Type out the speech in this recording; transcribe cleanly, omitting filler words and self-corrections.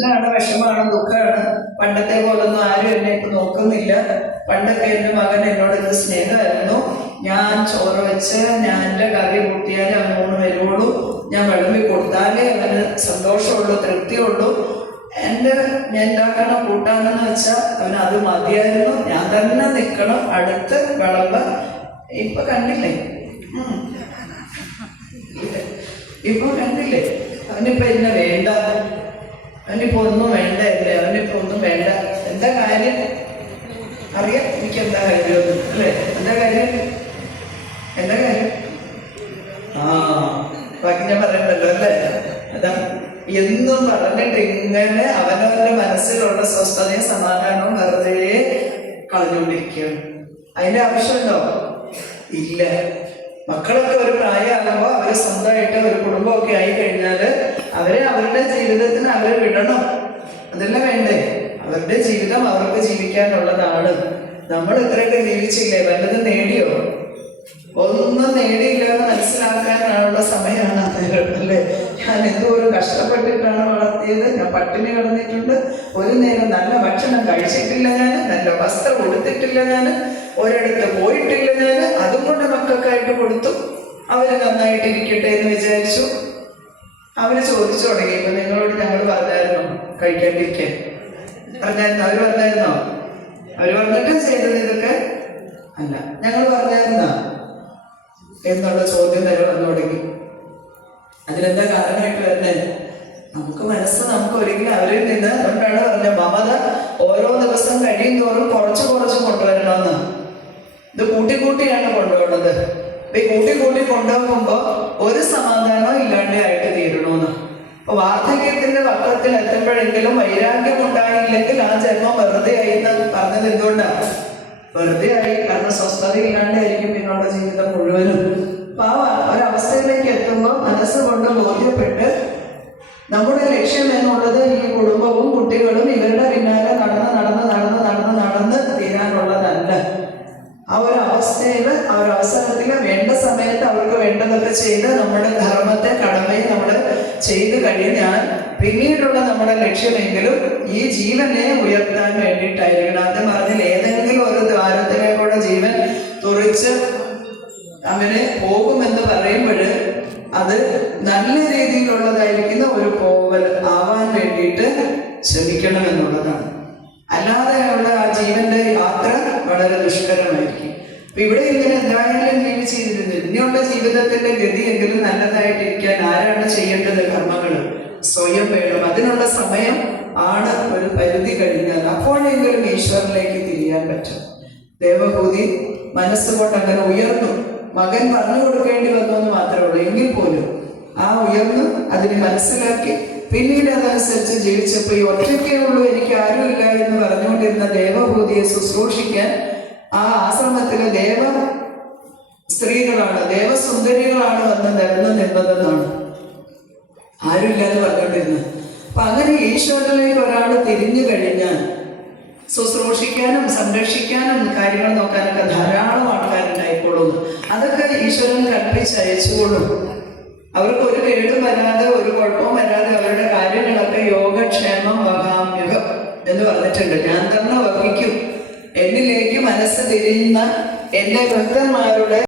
ാണ് വിഷമാണ്, ദുഃഖമാണ്. പണ്ടത്തെ പോലൊന്നും ആരും എന്നെ ഇപ്പൊ നോക്കുന്നില്ല. പണ്ടൊക്കെ എൻ്റെ മകൻ എന്നോട് ഇത് സ്നേഹമായിരുന്നു. ഞാൻ ചോറ് വെച്ച് ഞാൻ എൻ്റെ കറി കൂട്ടിയാലേ അവനോട് വരുവുള്ളൂ, ഞാൻ വിളമ്പി കൊടുത്താലേ അവന് സന്തോഷമുള്ളൂ, തൃപ്തിയുള്ളൂ. ഞാൻ ഉണ്ടാക്കണം കൂട്ടാനെന്ന് വെച്ചാൽ അവന് അത് മതിയായിരുന്നു. ഞാൻ തന്നെ നിൽക്കണം അടുത്ത് വിളമ്പ്. ഇപ്പൊ കണ്ടില്ലേ, ഇപ്പൊ കണ്ടില്ലേ, അവനിപ്പോ എന്നെ വേണ്ട, അവനിപ്പോ ഒന്നും വേണ്ടല്ലേ, അവനിപ്പോ ഒന്നും വേണ്ട. എന്താ കാര്യം അറിയാം, എനിക്ക് എന്താ കാര്യം അല്ലേ? എന്താ കാര്യം, എന്താ കാര്യം? ബാക്കി ഞാൻ പറയണ്ടല്ലോ അല്ലേ? അതാ എന്നും പറഞ്ഞിട്ട് ഇങ്ങനെ അവനവന്റെ മനസ്സിലുള്ള സ്വസ്ഥതയും സമാധാനവും വെറുതെ കളഞ്ഞുകൊണ്ടിരിക്കുകയാണ്. അതിന്റെ ആവശ്യമുണ്ടോ? ഇല്ല. മക്കളൊക്കെ ഒരു പ്രായമാകുമ്പോൾ അവര് സ്വന്തമായിട്ട് ഒരു കുടുംബമൊക്കെ ആയി കഴിഞ്ഞാല് അവരെ അവരുടെ ജീവിതത്തിന് അവരെ വിടണം. അതല്ല വേണ്ടേ? അവരുടെ ജീവിതം അവർക്ക് ജീവിക്കാനുള്ളതാണ്. നമ്മൾ ഇത്രയൊക്കെ ജീവിച്ചില്ലേ? വല്ലതും നേടിയോ? ഒന്നും നേടിയില്ലെന്ന് മനസ്സിലാക്കാനുള്ള സമയമാണ് അല്ലേ? ഞാൻ എന്തോരം കഷ്ടപ്പെട്ടിട്ടാണ് വളർത്തിയത്. ഞാൻ പട്ടിണി കിടന്നിട്ടുണ്ട്, ഒരു നേരം നല്ല ഭക്ഷണം കഴിച്ചിട്ടില്ല, ഞാൻ നല്ല വസ്ത്രം കൊടുത്തിട്ടില്ല, ഞാൻ ഒരിടത്ത് പോയിട്ടില്ല, ഞാൻ അതും കൊണ്ട് മക്കൾക്കായിട്ട് കൊടുത്തു. അവര് നന്നായിട്ടിരിക്കട്ടെ എന്ന് വിചാരിച്ചു. അവര് ചോദിച്ചു തുടങ്ങിയപ്പോ നിങ്ങളോട് ഞങ്ങൾ പറഞ്ഞായിരുന്നോ കഴിക്കാണ്ടിരിക്കാൻ? പറഞ്ഞായിരുന്നോ? അവര് പറഞ്ഞായിരുന്നോ? അവര് പറഞ്ഞിട്ട് ചെയ്തത് ഇതൊക്കെ അല്ല, ഞങ്ങൾ പറഞ്ഞായിരുന്നോ എന്നുള്ള ചോദ്യം നേരെ വന്നു തുടങ്ങി. അതിനെന്താ കാരണമായിട്ട് വരുന്നത്? നമുക്ക് നമുക്ക് ഒരിക്കലും അവരിൽ നിന്ന് അതുകൊണ്ടാണ് പറഞ്ഞ മമത ഓരോ ദിവസം കഴിയും തോറും കുറച്ച് കൊണ്ടുവരണമെന്ന്. ഇത് കൂട്ടിയാണ് കൊണ്ടുപോകുന്നത്. ഈ കൂട്ടി കൊണ്ടുപോകുമ്പോ ഒരു സമാധാനം ഇല്ലാണ്ട് ആയിട്ട് തീരണമെന്ന്. അപ്പൊ വാർദ്ധക്യത്തിന്റെ വക്രത്തിൽ എത്തുമ്പോഴെങ്കിലും വൈരാഗ്യം ഉണ്ടായില്ലെങ്കിൽ ആ ജന്മം വെറുതെ ആയി എന്ന് പറഞ്ഞത് എന്തുകൊണ്ടാണ്? വെറുതെ ആയി, കാരണം സ്വസ്ഥത ഇല്ലാണ്ടായിരിക്കും പിന്നുള്ള ജീവിതം മുഴുവനും. അപ്പൊ ആ ഒരവസ്ഥയിലേക്ക് എത്തുമ്പോൾ മനസ്സുകൊണ്ട് ബോധ്യപ്പെട്ട് നമ്മുടെ ലക്ഷ്യം എന്നുള്ളത് ഈ കുടുംബവും കുട്ടികളും ഇവരുടെ പിന്നാലെ നടന്ന് തീരാനുള്ളതല്ല. ആ ഒരു അവസ്ഥയിൽ ആ ഒരു അവസരത്തിൽ വേണ്ട സമയത്ത് അവർക്ക് വേണ്ടതൊക്കെ ചെയ്ത് നമ്മുടെ ധർമ്മത്തെ കടമയെ നമ്മൾ ചെയ്ത് കഴിഞ്ഞാൽ പിന്നീടുള്ള നമ്മുടെ ലക്ഷ്യമെങ്കിലും ഈ ജീവനെ ഉയർത്താൻ വേണ്ടിയിട്ടായിരിക്കണം. ആദ്യം പറഞ്ഞാൽ ഏതെങ്കിലും ഒരു ദ്വാരത്തിലേക്കൂടെ ജീവൻ തുറിച്ച് അങ്ങനെ പോകുമെന്ന് പറയുമ്പോൾ അത് നല്ല രീതിയിലുള്ളതായിരിക്കുന്ന ഒരു പോവൽ ആവാൻ വേണ്ടിയിട്ട് ശ്രമിക്കണമെന്നുള്ളതാണ്. അല്ലാതെയുള്ള ആ ജീവന്റെ യാത്ര വളരെ ദുഷ്കരമായിരിക്കും. അപ്പൊ ഇവിടെ ഇങ്ങനെ എന്തായാലും ജീവിച്ചിരുന്നു. ഇനിയുള്ള ജീവിതത്തിന്റെ ഗതിയെങ്കിലും നല്ലതായിട്ടിരിക്കാൻ ആരാണ് ചെയ്യേണ്ടത്? കർമ്മങ്ങൾ സ്വയം വേണം. അതിനുള്ള സമയം ആണ് ഒരു പരിധി കഴിഞ്ഞാൽ അപ്പോഴെങ്കിലും ഈശ്വരനിലേക്ക് തിരിയാൻ പറ്റും. ദേവഭൂതി മനസ്സുകൊണ്ട് അങ്ങനെ ഉയർന്നു. മകൻ പറഞ്ഞു കൊടുക്കേണ്ടി വന്നു എന്ന് മാത്രമേ ഉള്ളൂ. എങ്കിൽ പോലും ആ ഉയർന്നു അതിനെ മനസ്സിലാക്കി പിന്നീട് അതനുസരിച്ച് ജീവിച്ചപ്പോൾ ഈ ഒറ്റയ്ക്കേ ഉള്ളൂ, എനിക്ക് ആരുമില്ല എന്ന് പറഞ്ഞുകൊണ്ടിരുന്ന ദേവഭൂതിയെ ശുശ്രൂഷിക്കാൻ ആ ആശ്രമത്തിലെ ദേവ സ്ത്രീകളാണ്, ദേവസുന്ദരികളാണ് വന്ന് നിരന്നു നിന്നതെന്നാണ്. ആരുമില്ല എന്ന് പറഞ്ഞുകൊണ്ടിരുന്നത്. അപ്പൊ അങ്ങനെ ഈശ്വരനിലേക്ക് ഒരാൾ തിരിഞ്ഞു കഴിഞ്ഞാൽ ശുശ്രൂഷിക്കാനും സംരക്ഷിക്കാനും കാര്യങ്ങൾ നോക്കാനൊക്കെ ധാരാളം ആൾക്കാരുണ്ടായിക്കോളും. അതൊക്കെ ഈശ്വരൻ കൽപ്പിച്ചയച്ചുകൊള്ളും. അവർക്ക് ഒരു കേടും വരാതെ ഒരു കുഴപ്പവും വരാതെ അവരുടെ കാര്യങ്ങളൊക്കെ യോഗക്ഷേമം വഹാമ്യുഖം എന്ന് പറഞ്ഞിട്ടുണ്ട്. ഞാൻ തന്നെ വഹിക്കും. എന്നിലേക്ക് മനസ്സ് തിരിയുന്ന എൻ്റെ ഭക്തന്മാരുടെ